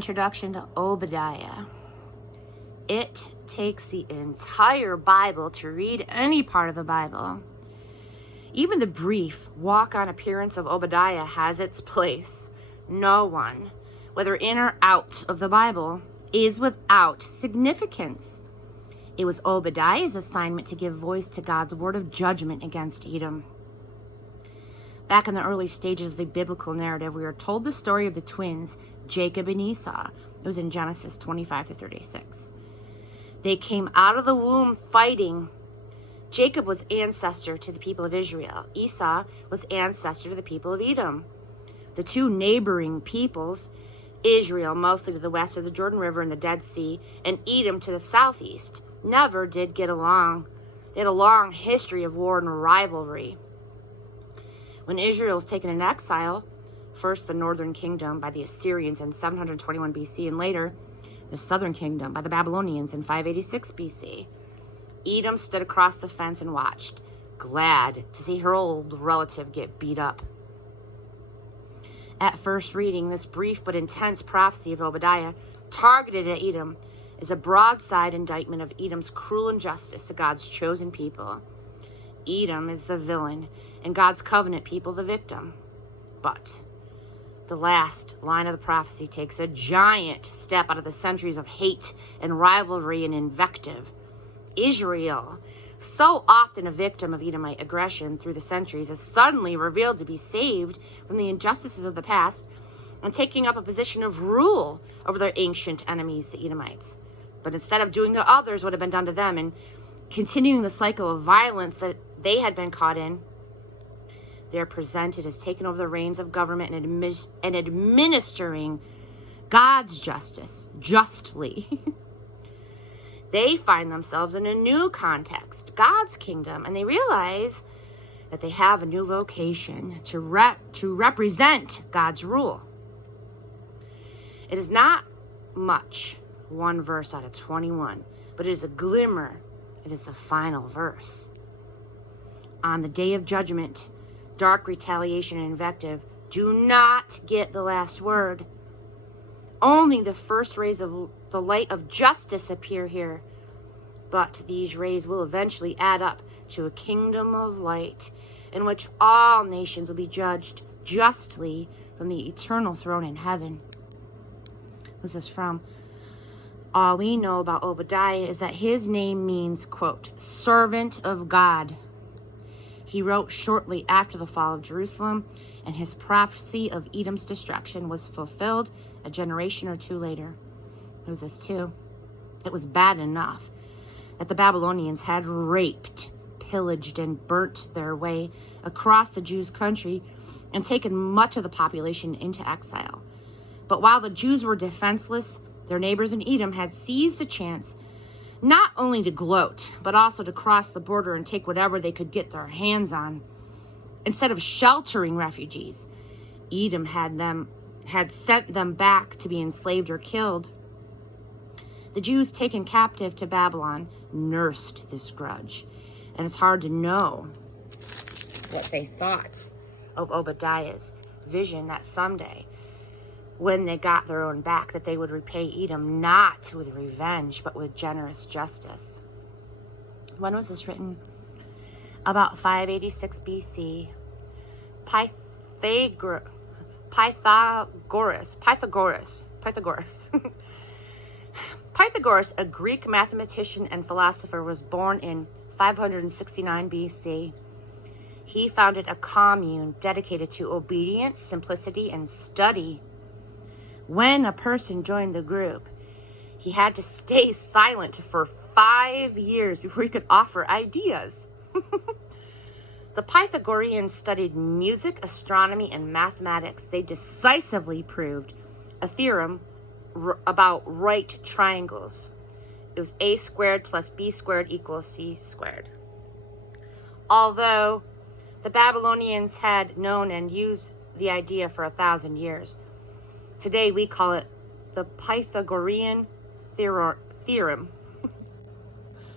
Introduction to Obadiah. It takes the entire Bible to read any part of the Bible. Even the brief walk-on appearance of Obadiah has its place. No one, whether in or out of the Bible, is without significance. It was Obadiah's assignment to give voice to God's word of judgment against Edom. Back in the early stages of the biblical narrative, we are told the story of the twins, Jacob and Esau. It was in Genesis 25-36. They came out of the womb fighting. Jacob was ancestor to the people of Israel. Esau was ancestor to the people of Edom. The two neighboring peoples, Israel mostly to the west of the Jordan River and the Dead Sea, and Edom to the southeast, never did get along. They had a long history of war and rivalry. When Israel was taken in exile, first the northern kingdom by the Assyrians in 721 BC, and later the southern kingdom by the Babylonians in 586 BC, Edom stood across the fence and watched, glad to see her old relative get beat up. At first reading, this brief but intense prophecy of Obadiah, targeted at Edom, is a broadside indictment of Edom's cruel injustice to God's chosen people. Edom is the villain, and God's covenant people the victim. But the last line of the prophecy takes a giant step out of the centuries of hate and rivalry and invective. Israel, so often a victim of Edomite aggression through the centuries, is suddenly revealed to be saved from the injustices of the past and taking up a position of rule over their ancient enemies, the Edomites. But instead of doing to others what had been done to them and continuing the cycle of violence that they had been caught in, they're presented as taking over the reins of government and administering God's justice justly. They find themselves in a new context, God's kingdom, and they realize that they have a new vocation to represent God's rule. It is not much, one verse out of 21, but it is a glimmer. It is the final verse. On the day of judgment, dark retaliation and invective do not get the last word. Only the first rays of the light of justice appear here. But these rays will eventually add up to a kingdom of light in which all nations will be judged justly from the eternal throne in heaven. What's this from? All we know about Obadiah is that his name means, quote, servant of God. He wrote shortly after the fall of Jerusalem, and his prophecy of Edom's destruction was fulfilled a generation or two later. It was this too. It was bad enough that the Babylonians had raped, pillaged, and burnt their way across the Jews' country and taken much of the population into exile. But while the Jews were defenseless, their neighbors in Edom had seized the chance not only to gloat, but also to cross the border and take whatever they could get their hands on. Instead of sheltering refugees, Edom had sent them back to be enslaved or killed. The Jews taken captive to Babylon nursed this grudge, and it's hard to know what they thought of Obadiah's vision that someday, when they got their own back, that they would repay Edom not with revenge, but with generous justice. When was this written? About 586 BC. Pythagoras, a Greek mathematician and philosopher, was born in 569 BC. He founded a commune dedicated to obedience, simplicity, and study. When a person joined the group, he had to stay silent for 5 years before he could offer ideas. The Pythagoreans studied music, astronomy, and mathematics. They decisively proved a theorem about right triangles. It was a squared plus b squared equals c squared. Although the Babylonians had known and used the idea for 1,000 years, today we call it the Pythagorean theorem.